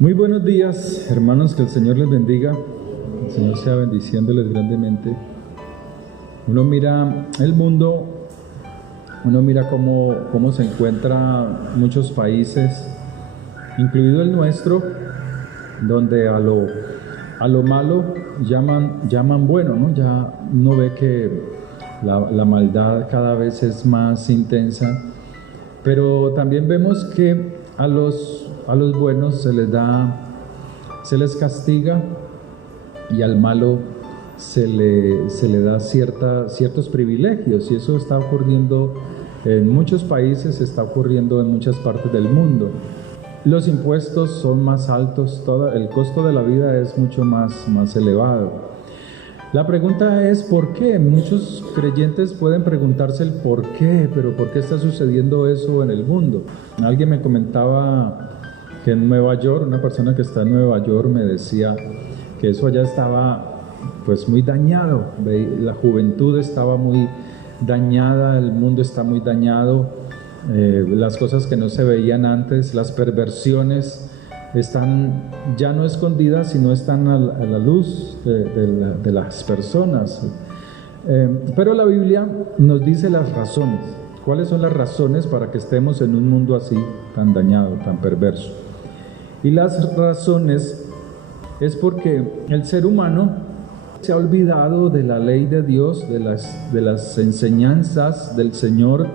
Muy buenos días, hermanos, que el Señor les bendiga, el Señor sea bendiciéndoles grandemente. Uno mira el mundo, uno mira cómo se encuentra muchos países, incluido el nuestro, donde a lo malo llaman bueno, ¿no? Ya uno ve que la maldad cada vez es más intensa, pero también vemos que a los buenos se les castiga, y al malo se le da ciertos privilegios, y eso está ocurriendo en muchos países, está ocurriendo en muchas partes del mundo. Los impuestos son más altos, el costo de la vida es mucho más elevado. La pregunta es ¿por qué? Muchos creyentes pueden preguntarse el por qué, pero ¿por qué está sucediendo eso en el mundo? Alguien me comentaba que en Nueva York, una persona que está en Nueva York me decía que eso allá estaba pues muy dañado, la juventud estaba muy dañada, el mundo está muy dañado, las cosas que no se veían antes, las perversiones están ya no escondidas, sino están a la luz de las personas. Pero la Biblia nos dice las razones. ¿Cuáles son las razones para que estemos en un mundo así, tan dañado, tan perverso? Y las razones es porque el ser humano se ha olvidado de la ley de Dios, de las enseñanzas del Señor,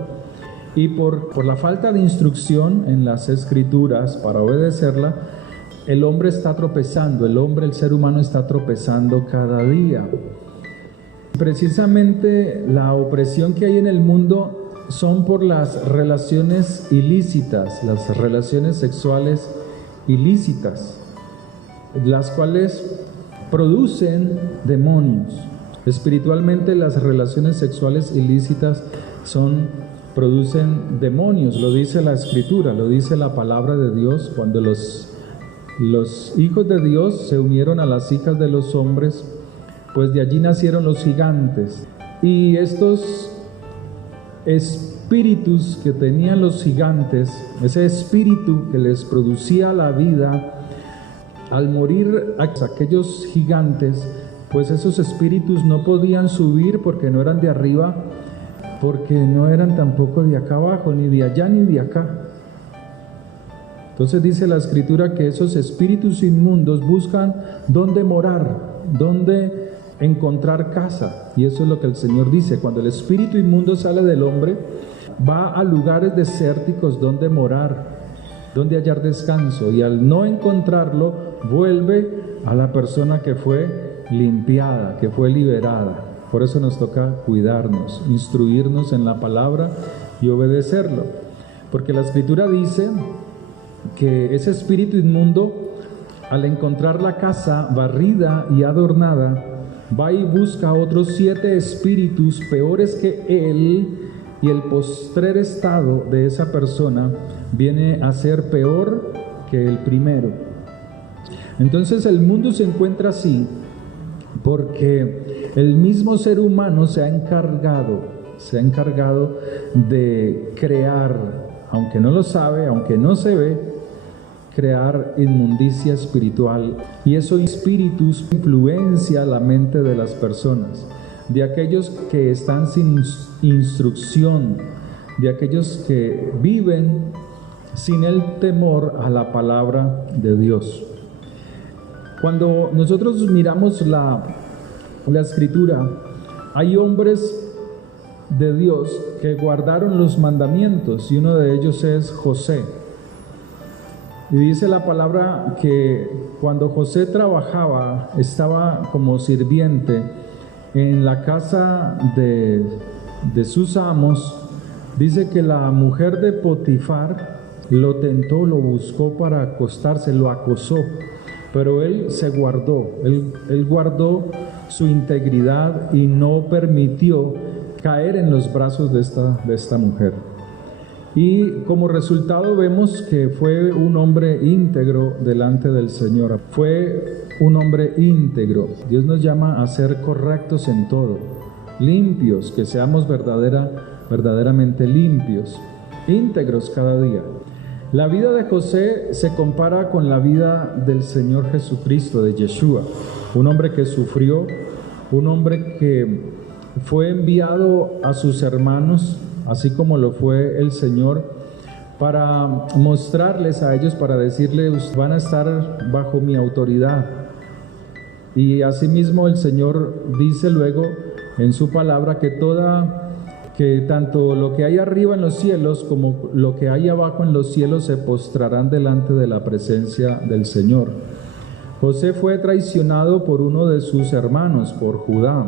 y por la falta de instrucción en las Escrituras para obedecerla, el hombre está tropezando, el ser humano está tropezando cada día. Precisamente la opresión que hay en el mundo son por las relaciones ilícitas, las relaciones sexuales ilícitas, las cuales producen demonios. Espiritualmente, las relaciones sexuales ilícitas producen demonios, lo dice la Escritura, lo dice la palabra de Dios. Cuando los hijos de Dios se unieron a las hijas de los hombres, pues de allí nacieron los gigantes. Y estos espíritus que tenían los gigantes, ese espíritu que les producía la vida, al morir aquellos gigantes, pues esos espíritus no podían subir porque no eran de arriba, porque no eran tampoco de acá abajo, ni de allá ni de acá. Entonces dice la Escritura que esos espíritus inmundos buscan dónde morar, dónde encontrar casa. Y eso es lo que el Señor dice: cuando el espíritu inmundo sale del hombre, va a lugares desérticos donde morar, donde hallar descanso, y al no encontrarlo, vuelve a la persona que fue limpiada, que fue liberada. Por eso nos toca cuidarnos, instruirnos en la palabra y obedecerlo. Porque la Escritura dice que ese espíritu inmundo, al encontrar la casa barrida y adornada, va y busca otros 7 espíritus peores que él, y el postrer estado de esa persona viene a ser peor que el primero. Entonces el mundo se encuentra así porque el mismo ser humano se ha encargado de crear, aunque no lo sabe, aunque no se ve, crear inmundicia espiritual, y esos espíritus influencia la mente de las personas, de aquellos que están sin instrucción, de aquellos que viven sin el temor a la palabra de Dios. Cuando nosotros miramos la Escritura, hay hombres de Dios que guardaron los mandamientos, y uno de ellos es José. Y dice la palabra que cuando José trabajaba, estaba como sirviente en la casa de sus amos, dice que la mujer de Potifar lo tentó, lo buscó para acostarse, lo acosó, pero él se guardó, él guardó su integridad y no permitió caer en los brazos de esta mujer. Y como resultado vemos que fue un hombre íntegro delante del Señor. Fue un hombre íntegro. Dios nos llama a ser correctos en todo, limpios, que seamos verdaderamente limpios, íntegros cada día. La vida de José se compara con la vida del Señor Jesucristo, de Yeshua, un hombre que sufrió, un hombre que fue enviado a sus hermanos, así como lo fue el Señor, para mostrarles a ellos, para decirles, van a estar bajo mi autoridad. Y asimismo el Señor dice luego en su palabra que tanto lo que hay arriba en los cielos como lo que hay abajo en los cielos se postrarán delante de la presencia del Señor. José fue traicionado por uno de sus hermanos, por Judá.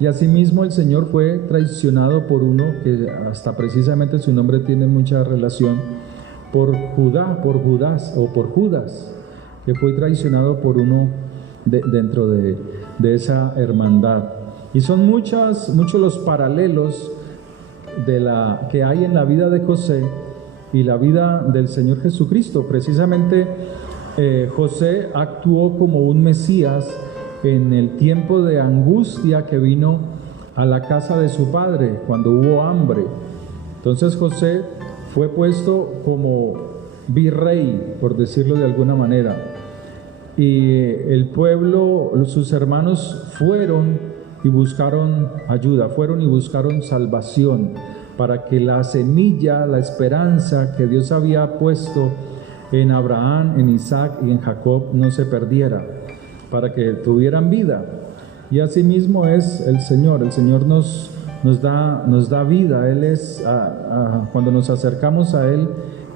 Y asimismo el Señor fue traicionado por uno que hasta precisamente su nombre tiene mucha relación, por Judas, que fue traicionado por uno dentro de esa hermandad. Y son muchos los paralelos que hay en la vida de José y la vida del Señor Jesucristo. Precisamente José actuó como un Mesías en el tiempo de angustia que vino a la casa de su padre cuando hubo hambre. Entonces José fue puesto como virrey, por decirlo de alguna manera, y el pueblo, sus hermanos fueron y buscaron ayuda, fueron y buscaron salvación para que la semilla, la esperanza que Dios había puesto en Abraham, en Isaac y en Jacob no se perdiera, para que tuvieran vida. Y asimismo es el Señor nos da vida. Él es, cuando nos acercamos a Él,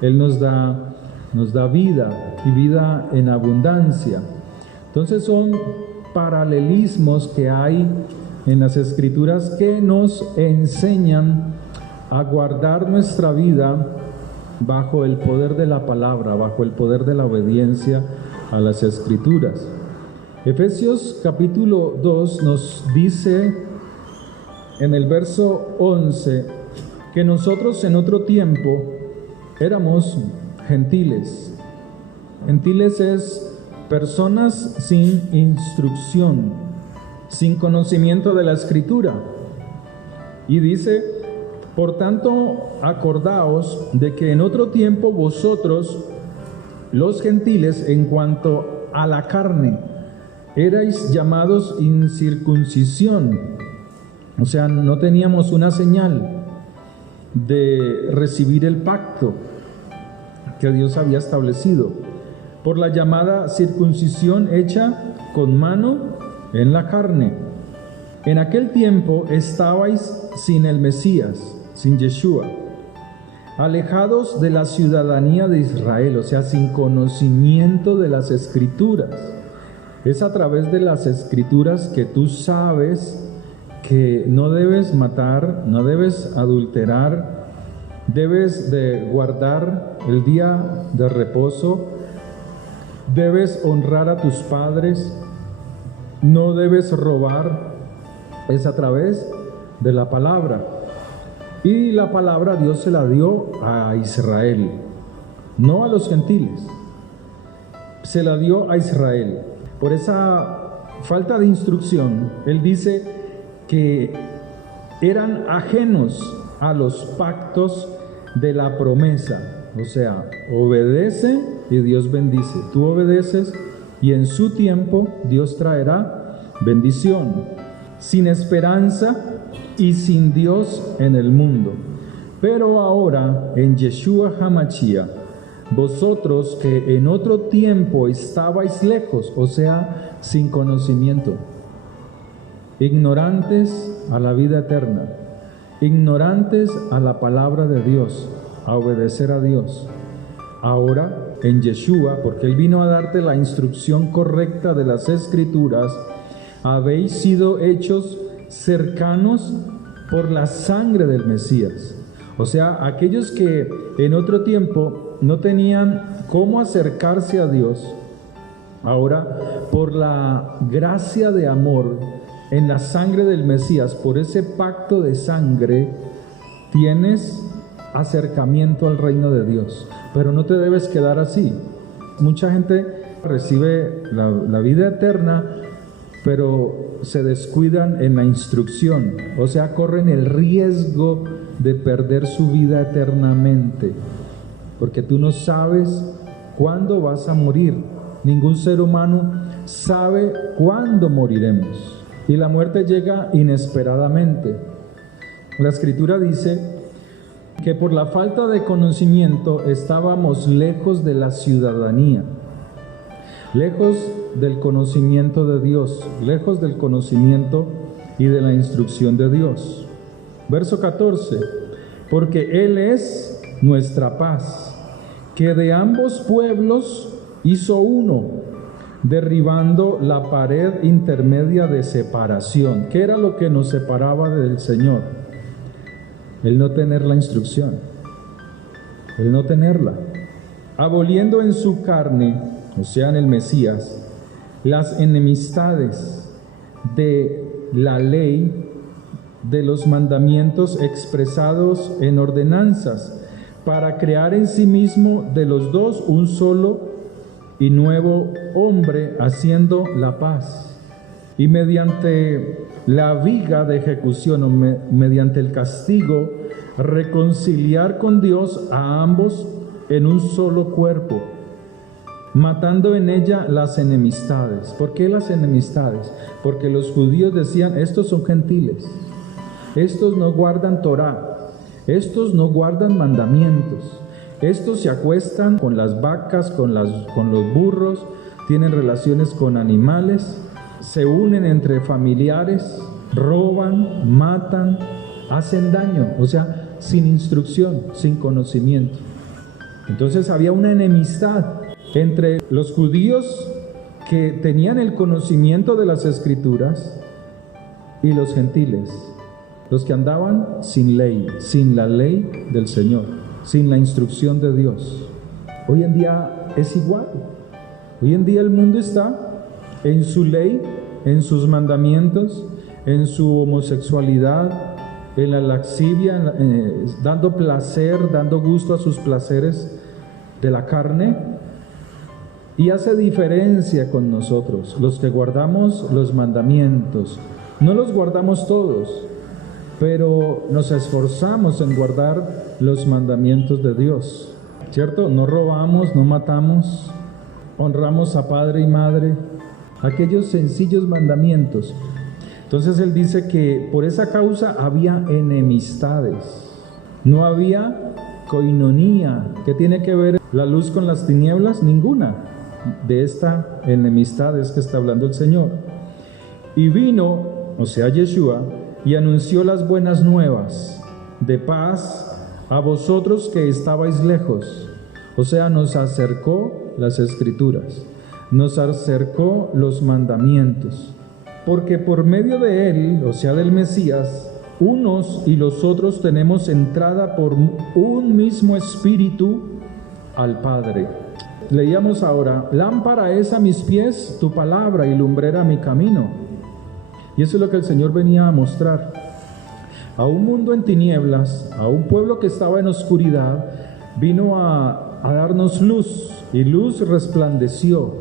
Él nos da vida y vida en abundancia. Entonces son paralelismos que hay en las Escrituras que nos enseñan a guardar nuestra vida bajo el poder de la palabra, bajo el poder de la obediencia a las Escrituras. Efesios capítulo 2 nos dice en el verso 11 que nosotros en otro tiempo éramos gentiles. Gentiles es personas sin instrucción, sin conocimiento de la Escritura. Y dice, por tanto, acordaos de que en otro tiempo vosotros, los gentiles, en cuanto a la carne, erais llamados incircuncisión, o sea, no teníamos una señal de recibir el pacto que Dios había establecido, por la llamada circuncisión hecha con mano en la carne. En aquel tiempo estabais sin el Mesías, sin Yeshua, alejados de la ciudadanía de Israel, o sea, sin conocimiento de las Escrituras. Es a través de las Escrituras que tú sabes que no debes matar, no debes adulterar, debes de guardar el día de reposo, debes honrar a tus padres, no debes robar. Es a través de la palabra. Y la palabra Dios se la dio a Israel, no a los gentiles. Se la dio a Israel. Por esa falta de instrucción, Él dice que eran ajenos a los pactos de la promesa. O sea, obedece y Dios bendice. Tú obedeces y en su tiempo Dios traerá bendición. Sin esperanza y sin Dios en el mundo. Pero ahora en Yeshua HaMashiach, vosotros que en otro tiempo estabais lejos, o sea, sin conocimiento, ignorantes a la vida eterna, ignorantes a la palabra de Dios, a obedecer a Dios. Ahora en Yeshua, porque Él vino a darte la instrucción correcta de las Escrituras, habéis sido hechos cercanos por la sangre del Mesías. O sea, aquellos que en otro tiempo no tenían cómo acercarse a Dios, ahora por la gracia de amor en la sangre del Mesías, por ese pacto de sangre, tienes acercamiento al reino de Dios. Pero no te debes quedar así. Mucha gente recibe la vida eterna, pero se descuidan en la instrucción, o sea, corren el riesgo de perder su vida eternamente. porque tú no sabes cuándo vas a morir. Ningún ser humano sabe cuándo moriremos. Y la muerte llega inesperadamente. La Escritura dice que por la falta de conocimiento estábamos lejos de la ciudadanía, lejos del conocimiento de Dios, lejos del conocimiento y de la instrucción de Dios. Verso 14, porque Él es nuestra paz, que de ambos pueblos hizo uno, derribando la pared intermedia de separación. ¿Qué era lo que nos separaba del Señor? El no tener la instrucción, el no tenerla. Aboliendo en su carne, o sea en el Mesías, las enemistades de la ley, de los mandamientos expresados en ordenanzas, para crear en sí mismo de los dos un solo y nuevo hombre, haciendo la paz, y mediante la viga de ejecución o mediante el castigo, reconciliar con Dios a ambos en un solo cuerpo, matando en ella las enemistades. ¿Por qué las enemistades? Porque los judíos decían, estos son gentiles, estos no guardan Torá, estos no guardan mandamientos, estos se acuestan con las vacas, con los burros, tienen relaciones con animales, se unen entre familiares, roban, matan, hacen daño, o sea, sin instrucción, sin conocimiento. Entonces había una enemistad entre los judíos que tenían el conocimiento de las Escrituras y los gentiles, los que andaban sin ley, sin la ley del Señor, sin la instrucción de Dios. Hoy en día es igual. Hoy en día el mundo está en su ley, en sus mandamientos, en su homosexualidad, en la laxivia, dando placer, dando gusto a sus placeres de la carne, y hace diferencia con nosotros, los que guardamos los mandamientos. No los guardamos todos, pero nos esforzamos en guardar los mandamientos de Dios, ¿cierto? No robamos, no matamos, honramos a padre y madre, aquellos sencillos mandamientos. Entonces él dice que por esa causa había enemistades, no había coinonía. ¿Qué tiene que ver la luz con las tinieblas? Ninguna. De esta enemistad es que está hablando el Señor. Y vino, o sea Yeshua, y anunció las buenas nuevas de paz a vosotros que estabais lejos. O sea, nos acercó las Escrituras, nos acercó los mandamientos, porque por medio de él, o sea del Mesías, unos y los otros tenemos entrada por un mismo Espíritu al Padre. Leíamos ahora, lámpara es a mis pies tu palabra y lumbrera mi camino. Y eso es lo que el Señor venía a mostrar. A un mundo en tinieblas, a un pueblo que estaba en oscuridad, vino a darnos luz, y luz resplandeció.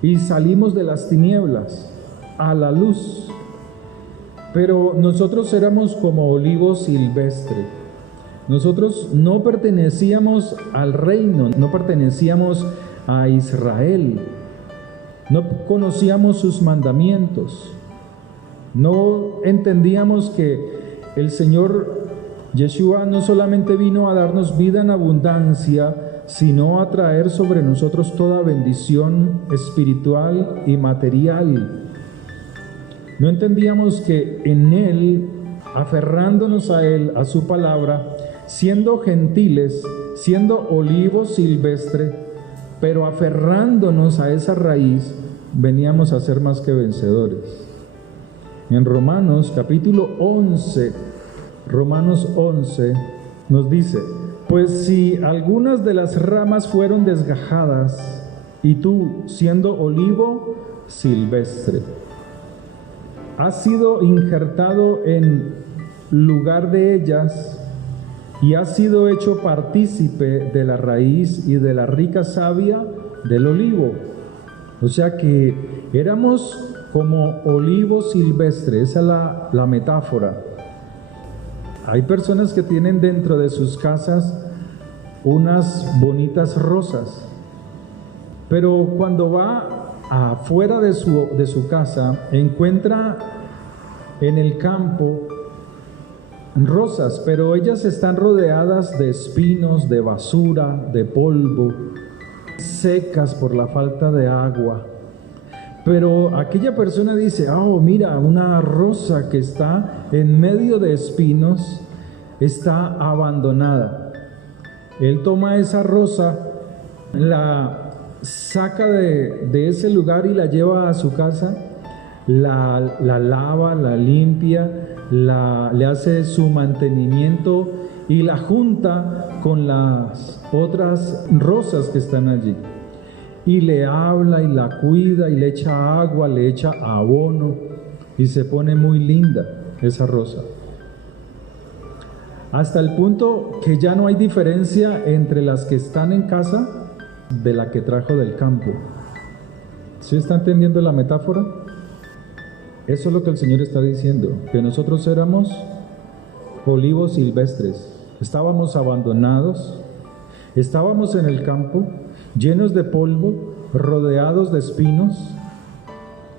Y salimos de las tinieblas a la luz. Pero nosotros éramos como olivo silvestre. Nosotros no pertenecíamos al reino, no pertenecíamos a Israel. No conocíamos sus mandamientos. No entendíamos que el Señor Yeshua no solamente vino a darnos vida en abundancia, sino a traer sobre nosotros toda bendición espiritual y material. No entendíamos que en Él, aferrándonos a Él, a su palabra, siendo gentiles, siendo olivo silvestre, pero aferrándonos a esa raíz, veníamos a ser más que vencedores. En Romanos capítulo 11, Romanos 11 nos dice, pues si algunas de las ramas fueron desgajadas, y tú, siendo olivo silvestre, has sido injertado en lugar de ellas, y has sido hecho partícipe de la raíz y de la rica savia del olivo. O sea que éramos como olivo silvestre, esa es la metáfora. Hay personas que tienen dentro de sus casas unas bonitas rosas. Pero cuando va afuera de su casa, encuentra en el campo rosas, pero ellas están rodeadas de espinos, de basura, de polvo, secas por la falta de agua. Pero aquella persona dice: oh, mira, una rosa que está en medio de espinos, está abandonada. Él toma esa rosa, la saca de ese lugar y la lleva a su casa, la lava, la limpia, le hace su mantenimiento y la junta con las otras rosas que están allí. Y le habla y la cuida y le echa agua, le echa abono y se pone muy linda esa rosa. Hasta el punto que ya no hay diferencia entre las que están en casa de la que trajo del campo. ¿Sí está entendiendo la metáfora? Eso es lo que el Señor está diciendo, que nosotros éramos olivos silvestres, estábamos abandonados, estábamos en el campo, llenos de polvo, rodeados de espinos,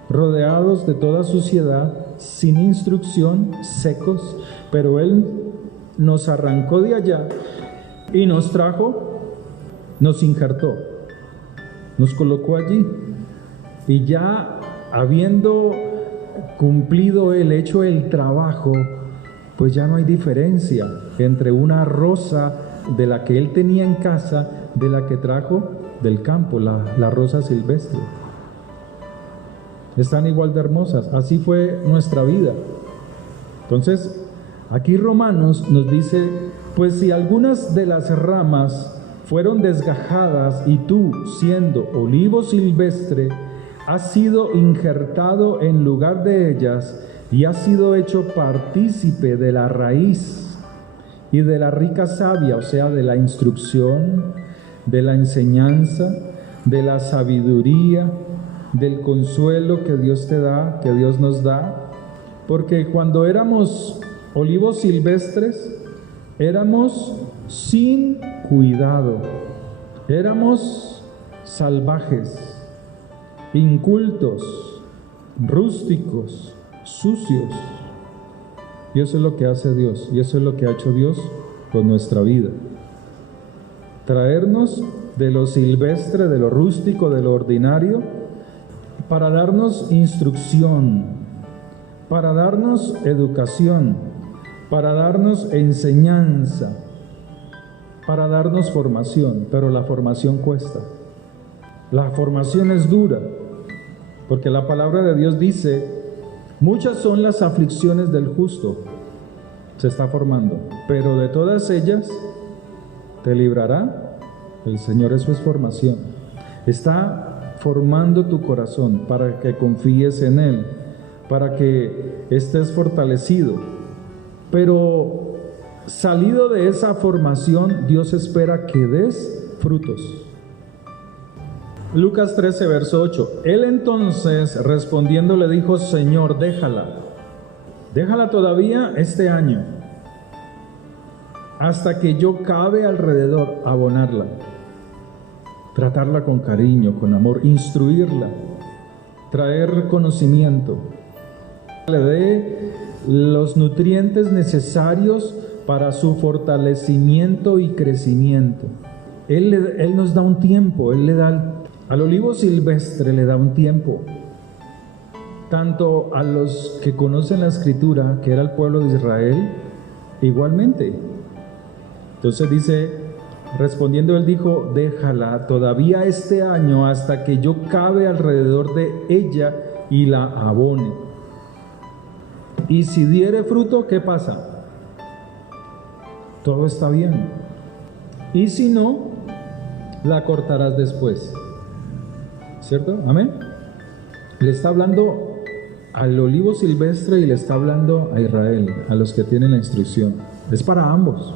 rodeados de toda suciedad, sin instrucción, secos, pero Él nos arrancó de allá y nos trajo, nos injertó, nos colocó allí, y ya habiendo cumplido Él, hecho el trabajo, pues ya no hay diferencia entre una rosa de la que Él tenía en casa, de la que trajo del campo, la rosa silvestre. Están igual de hermosas. Así fue nuestra vida. Entonces, aquí Romanos nos dice: pues si algunas de las ramas fueron desgajadas y tú, siendo olivo silvestre, has sido injertado en lugar de ellas y has sido hecho partícipe de la raíz y de la rica savia, o sea, de la instrucción, de la enseñanza, de la sabiduría, del consuelo que Dios te da, que Dios nos da. Porque cuando éramos olivos silvestres, éramos sin cuidado, éramos salvajes, incultos, rústicos, sucios. Y eso es lo que hace Dios, y eso es lo que ha hecho Dios con nuestra vida. Traernos de lo silvestre, de lo rústico, de lo ordinario, para darnos instrucción, para darnos educación, para darnos enseñanza, para darnos formación. Pero la formación cuesta. La formación es dura, porque la palabra de Dios dice: muchas son las aflicciones del justo, se está formando, pero de todas ellas te librará el Señor. Eso es formación. Está formando tu corazón para que confíes en Él, para que estés fortalecido. Pero salido de esa formación, Dios espera que des frutos. Lucas 13, verso 8. Él entonces respondiendo le dijo: Señor, déjala todavía este año, hasta que yo cabe alrededor, abonarla, tratarla con cariño, con amor, instruirla, traer conocimiento, le dé los nutrientes necesarios para su fortalecimiento y crecimiento. Él nos da un tiempo, Él le da al olivo silvestre, le da un tiempo. Tanto a los que conocen la Escritura, que era el pueblo de Israel, igualmente. Entonces dice, respondiendo él dijo: déjala todavía este año, hasta que yo cabe alrededor de ella y la abone. Y si diere fruto, ¿qué pasa? Todo está bien. Y si no, la cortarás después. ¿Cierto? Amén. Le está hablando al olivo silvestre y le está hablando a Israel, a los que tienen la instrucción. Es para ambos.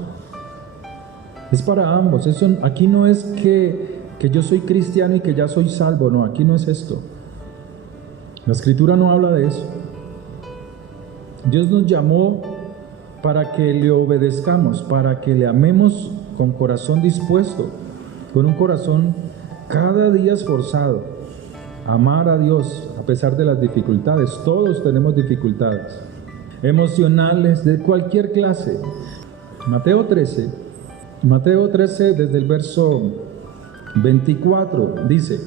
Es para ambos. Eso, aquí no es que yo soy cristiano y que ya soy salvo. No, aquí no es esto. La Escritura no habla de eso. Dios nos llamó para que le obedezcamos, para que le amemos con corazón dispuesto, con un corazón cada día esforzado, amar a Dios a pesar de las dificultades. Todos tenemos dificultades emocionales de cualquier clase. Mateo 13, desde el verso 24, dice: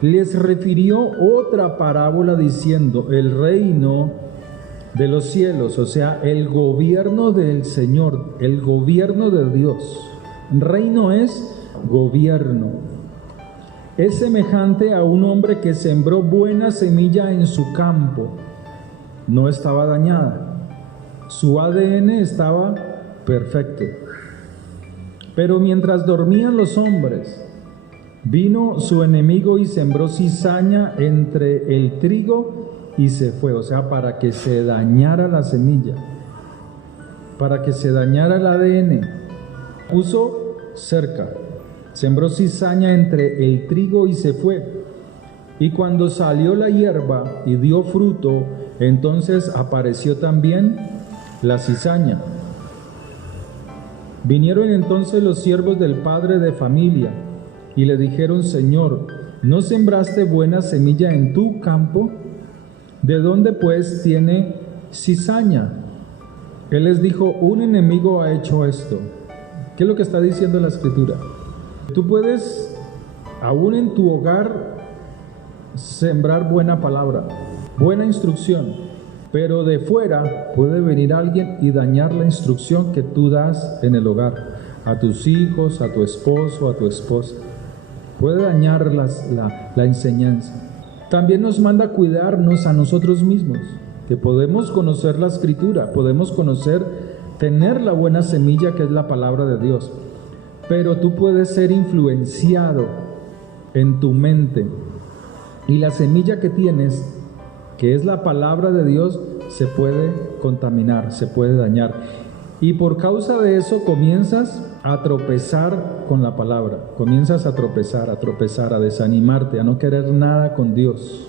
les refirió otra parábola diciendo: el reino de los cielos, o sea, el gobierno del Señor, el gobierno de Dios. Reino es gobierno. Es semejante a un hombre que sembró buena semilla en su campo. No estaba dañada. Su ADN estaba perfecto. Pero mientras dormían los hombres, vino su enemigo y sembró cizaña entre el trigo y se fue. O sea, para que se dañara la semilla, para que se dañara el ADN. Puso cerca, sembró cizaña entre el trigo y se fue. Y cuando salió la hierba y dio fruto, entonces apareció también la cizaña. Vinieron entonces los siervos del padre de familia y le dijeron: Señor, ¿no sembraste buena semilla en tu campo? ¿De dónde pues tiene cizaña? Él les dijo: un enemigo ha hecho esto. ¿Qué es lo que está diciendo la Escritura? Tú puedes, aún en tu hogar, sembrar buena palabra, buena instrucción, pero de fuera puede venir alguien y dañar la instrucción que tú das en el hogar, a tus hijos, a tu esposo, a tu esposa. Puede dañar la enseñanza. También nos manda a cuidarnos a nosotros mismos, que podemos conocer la Escritura, podemos tener la buena semilla que es la palabra de Dios, pero tú puedes ser influenciado en tu mente, y la semilla que tienes, que es la palabra de Dios, se puede contaminar, se puede dañar, y por causa de eso comienzas a tropezar con la palabra, comienzas a tropezar, a desanimarte, a no querer nada con Dios,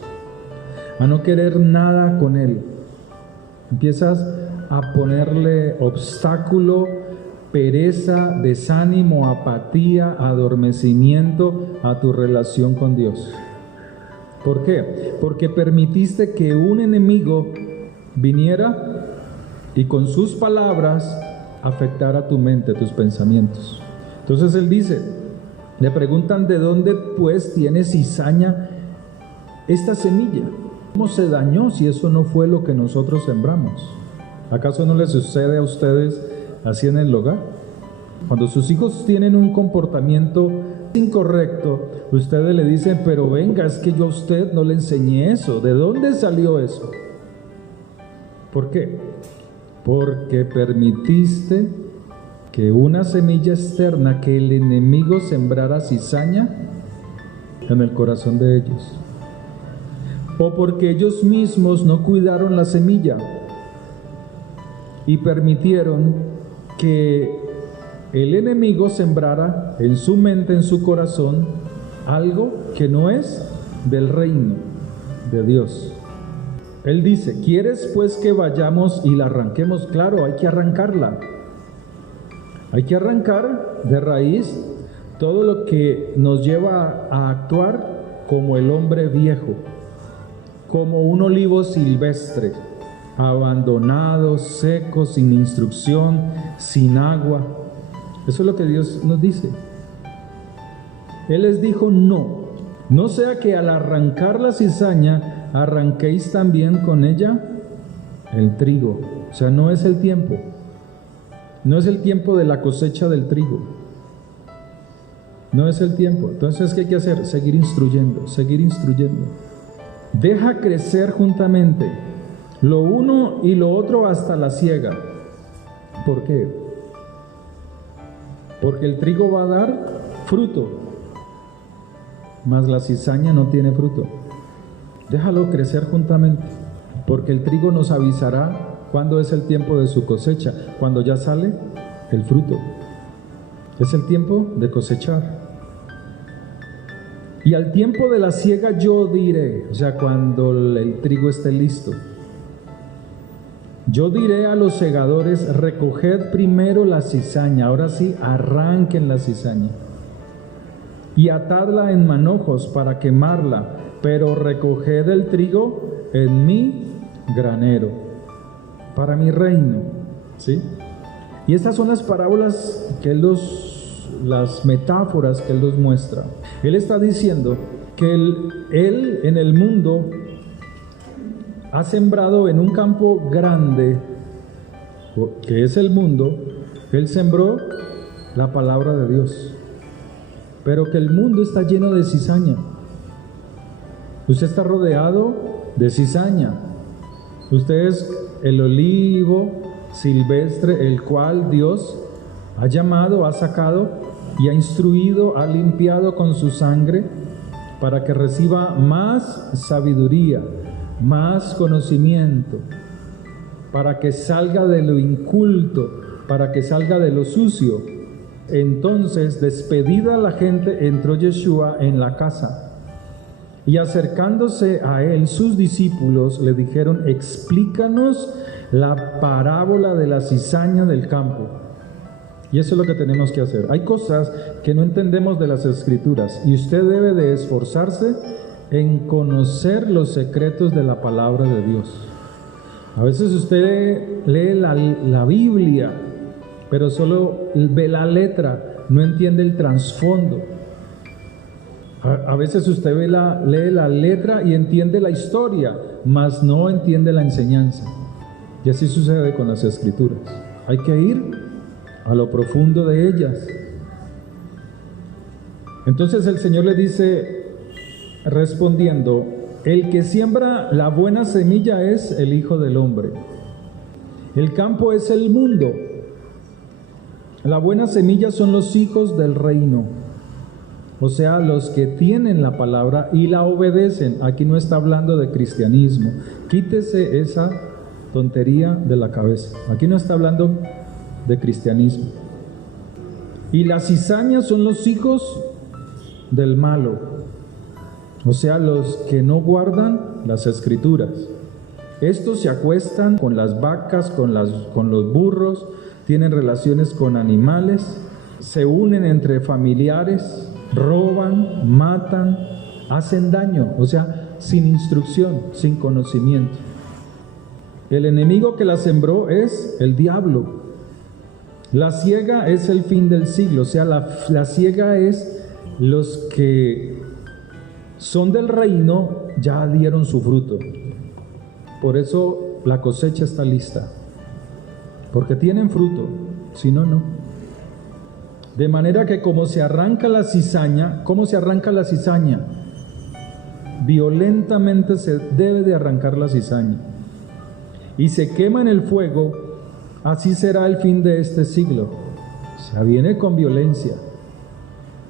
a no querer nada con Él. Empiezas a ponerle obstáculo, pereza, desánimo, apatía, adormecimiento a tu relación con Dios. ¿Por qué? Porque permitiste que un enemigo viniera y con sus palabras afectara tu mente, tus pensamientos. Entonces él dice, le preguntan: ¿de dónde pues tiene cizaña esta semilla? ¿Cómo se dañó si eso no fue lo que nosotros sembramos? ¿Acaso no les sucede a ustedes así en el hogar? Cuando sus hijos tienen un comportamiento incorrecto, ustedes le dicen: pero venga, es que yo a usted no le enseñé eso. ¿De dónde salió eso? ¿Por qué? Porque permitiste que una semilla externa, que el enemigo sembrara cizaña en el corazón de ellos. O porque ellos mismos no cuidaron la semilla y permitieron que el enemigo sembrara en su mente, en su corazón, algo que no es del reino de Dios. Él dice: ¿quieres pues que vayamos y la arranquemos? Claro, hay que arrancarla. Hay que arrancar de raíz todo lo que nos lleva a actuar como el hombre viejo, como un olivo silvestre, abandonado, seco, sin instrucción, sin agua. Eso es lo que Dios nos dice. Él les dijo: no sea que al arrancar la cizaña arranquéis también con ella el trigo. O sea, no es el tiempo. No es el tiempo de la cosecha del trigo. No es el tiempo. Entonces, ¿qué hay que hacer? Seguir instruyendo, seguir instruyendo. Deja crecer juntamente lo uno y lo otro hasta la siega. ¿Por qué? Porque el trigo va a dar fruto, mas la cizaña no tiene fruto. Déjalo crecer juntamente, porque el trigo nos avisará cuándo es el tiempo de su cosecha, cuando ya sale el fruto. Es el tiempo de cosechar. Y al tiempo de la siega yo diré, o sea, cuando el trigo esté listo. Yo diré a los segadores, recoged primero la cizaña, ahora sí, arranquen la cizaña, y atadla en manojos para quemarla, pero recoged el trigo en mi granero, para mi reino, ¿sí? Y estas son las parábolas que las metáforas que Él nos muestra. Él está diciendo que Él en el mundo ha sembrado en un campo grande, que es el mundo. Él sembró la palabra de Dios, pero que el mundo está lleno de cizaña. Usted está rodeado de cizaña. Usted es el olivo silvestre, el cual Dios ha llamado, ha sacado y ha instruido, ha limpiado con su sangre para que reciba más sabiduría, más conocimiento, para que salga de lo inculto, para que salga de lo sucio. Entonces, despedida la gente, entró Yeshua en la casa. Y acercándose a él, sus discípulos le dijeron, explícanos la parábola de la cizaña del campo. Y eso es lo que tenemos que hacer. Hay cosas que no entendemos de las Escrituras y usted debe de esforzarse en conocer los secretos de la palabra de Dios. A veces usted lee la Biblia, pero solo ve la letra, no entiende el trasfondo. A veces usted lee la letra y entiende la historia, mas no entiende la enseñanza. Y así sucede con las Escrituras. Hay que ir a lo profundo de ellas. Entonces el Señor le dice, respondiendo, el que siembra la buena semilla es el Hijo del Hombre. El campo es el mundo. La buena semilla son los hijos del reino. O sea, los que tienen la palabra y la obedecen. Aquí no está hablando de cristianismo. Quítese esa tontería de la cabeza. Aquí no está hablando de cristianismo. Y las cizañas son los hijos del malo. O sea, los que no guardan las Escrituras. Estos se acuestan con las vacas, con los burros, tienen relaciones con animales, se unen entre familiares, roban, matan, hacen daño, o sea, sin instrucción, sin conocimiento. El enemigo que la sembró es el diablo. La siega es el fin del siglo, o sea, la siega es los que son del reino, ya dieron su fruto. Por eso la cosecha está lista, porque tienen fruto, si no, no. De manera que como se arranca la cizaña, ¿cómo se arranca la cizaña? Violentamente se debe de arrancar la cizaña. Y se quema en el fuego, así será el fin de este siglo. O sea, viene con violencia,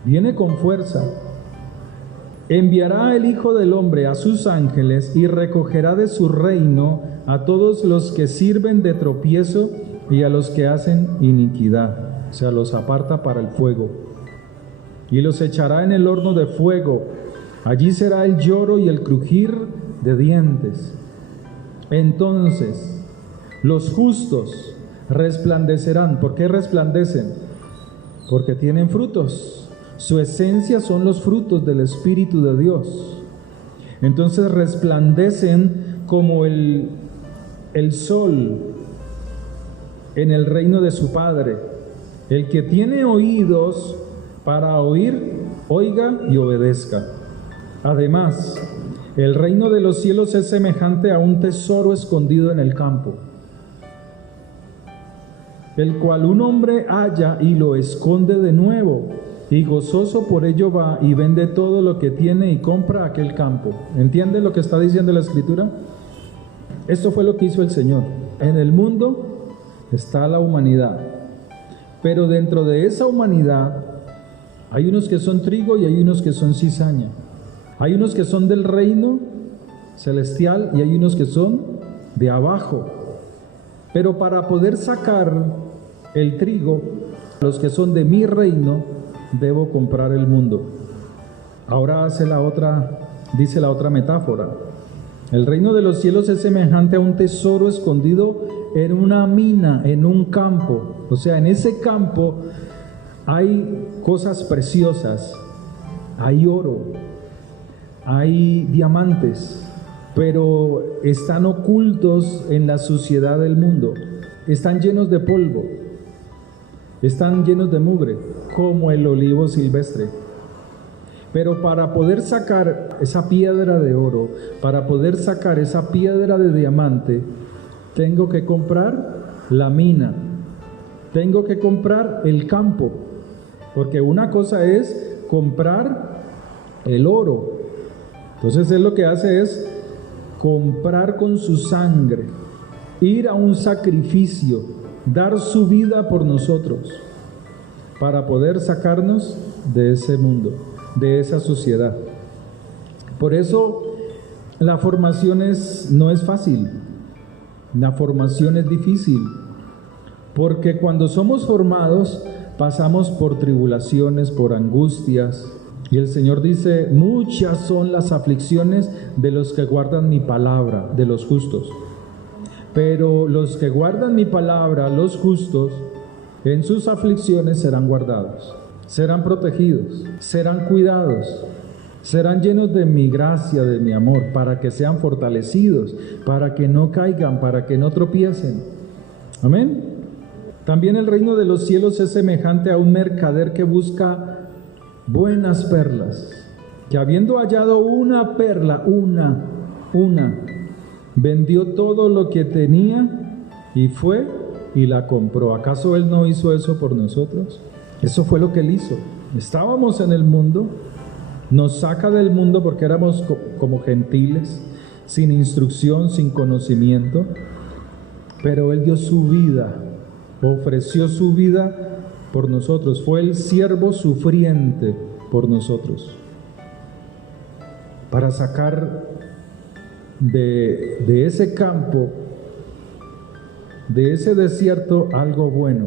viene con fuerza. Enviará el Hijo del Hombre a sus ángeles y recogerá de su reino a todos los que sirven de tropiezo y a los que hacen iniquidad. O sea, los aparta para el fuego. Y los echará en el horno de fuego. Allí será el lloro y el crujir de dientes. Entonces, los justos resplandecerán. ¿Por qué resplandecen? Porque tienen frutos. Su esencia son los frutos del Espíritu de Dios. Entonces resplandecen como el sol en el reino de su Padre. El que tiene oídos para oír, oiga y obedezca. Además, el reino de los cielos es semejante a un tesoro escondido en el campo, el cual un hombre halla y lo esconde de nuevo, y gozoso por ello va y vende todo lo que tiene y compra aquel campo. ¿Entiende lo que está diciendo la Escritura? Esto fue lo que hizo el Señor. En el mundo está la humanidad, pero dentro de esa humanidad hay unos que son trigo y hay unos que son cizaña. Hay unos que son del reino celestial y hay unos que son de abajo. Pero para poder sacar el trigo, los que son de mi reino, debo comprar el mundo. Ahora dice la otra metáfora. El reino de los cielos es semejante a un tesoro escondido en una mina, en un campo. O sea, en ese campo hay cosas preciosas, hay oro, hay diamantes, pero están ocultos en la suciedad del mundo. Están llenos de polvo, están llenos de mugre, como el olivo silvestre. Pero para poder sacar esa piedra de oro, para poder sacar esa piedra de diamante, tengo que comprar la mina, tengo que comprar el campo, porque una cosa es comprar el oro. Entonces él lo que hace es comprar con su sangre, ir a un sacrificio, dar su vida por nosotros, para poder sacarnos de ese mundo, de esa suciedad. Por eso la formación no es fácil, la formación es difícil, porque cuando somos formados pasamos por tribulaciones, por angustias, y el Señor dice: muchas son las aflicciones de los que guardan mi palabra, de los justos. Pero los que guardan mi palabra, los justos, en sus aflicciones serán guardados, serán protegidos, serán cuidados, serán llenos de mi gracia, de mi amor, para que sean fortalecidos, para que no caigan, para que no tropiecen. Amén. También el reino de los cielos es semejante a un mercader que busca buenas perlas, que habiendo hallado una perla, vendió todo lo que tenía y fue y la compró. ¿Acaso Él no hizo eso por nosotros? Eso fue lo que Él hizo. Estábamos en el mundo, nos saca del mundo porque éramos como gentiles, sin instrucción, sin conocimiento, pero Él dio su vida, ofreció su vida por nosotros, fue el siervo sufriente por nosotros, para sacar de ese campo, de ese desierto, algo bueno,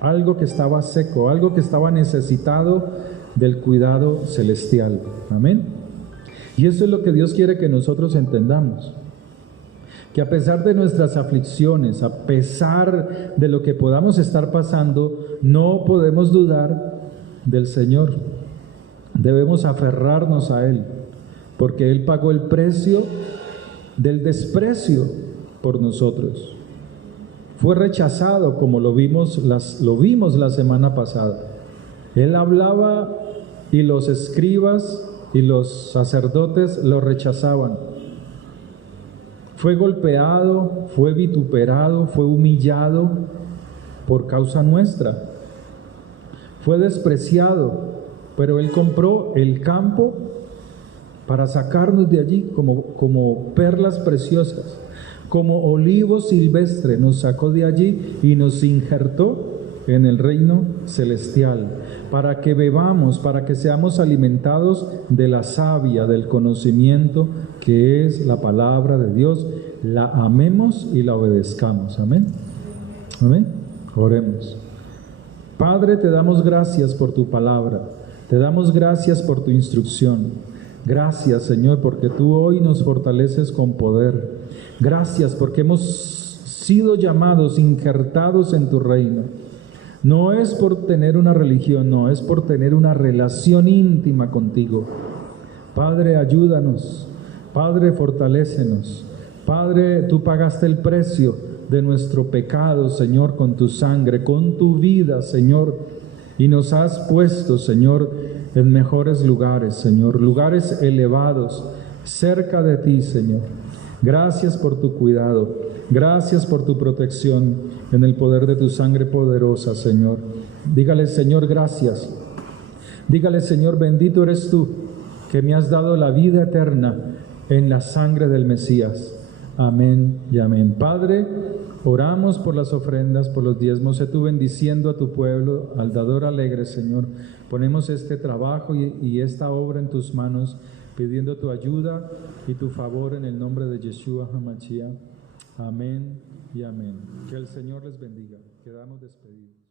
algo que estaba seco, algo que estaba necesitado del cuidado celestial. Amén. Y eso es lo que Dios quiere que nosotros entendamos, que a pesar de nuestras aflicciones, a pesar de lo que podamos estar pasando, no podemos dudar del Señor. Debemos aferrarnos a Él, porque Él pagó el precio del desprecio por nosotros. Fue rechazado, como lo vimos la semana pasada. Él hablaba y los escribas y los sacerdotes lo rechazaban. Fue golpeado, fue vituperado, fue humillado por causa nuestra. Fue despreciado, pero Él compró el campo para sacarnos de allí como perlas preciosas, como olivo silvestre. Nos sacó de allí y nos injertó en el reino celestial, para que bebamos, para que seamos alimentados de la savia, del conocimiento que es la palabra de Dios, la amemos y la obedezcamos. Amén. Amén. Oremos. Padre, te damos gracias por tu palabra, te damos gracias por tu instrucción. Gracias, Señor, porque tú hoy nos fortaleces con poder. Gracias porque hemos sido llamados, injertados en tu reino. No es por tener una religión, no, es por tener una relación íntima contigo. Padre, ayúdanos. Padre, fortalécenos. Padre, tú pagaste el precio de nuestro pecado, Señor, con tu sangre, con tu vida, Señor, y nos has puesto, Señor, en mejores lugares, Señor, lugares elevados, cerca de ti, Señor. Gracias por tu cuidado, gracias por tu protección en el poder de tu sangre poderosa, Señor. Dígale, Señor, gracias. Dígale, Señor, bendito eres tú, que me has dado la vida eterna en la sangre del Mesías. Amén y amén. Padre, oramos por las ofrendas, por los diezmos. Sé tú bendiciendo a tu pueblo, al dador alegre, Señor. Ponemos este trabajo y esta obra en tus manos, pidiendo tu ayuda y tu favor en el nombre de Yeshua HaMashiach. Amén y amén. Que el Señor les bendiga. Quedamos despedidos.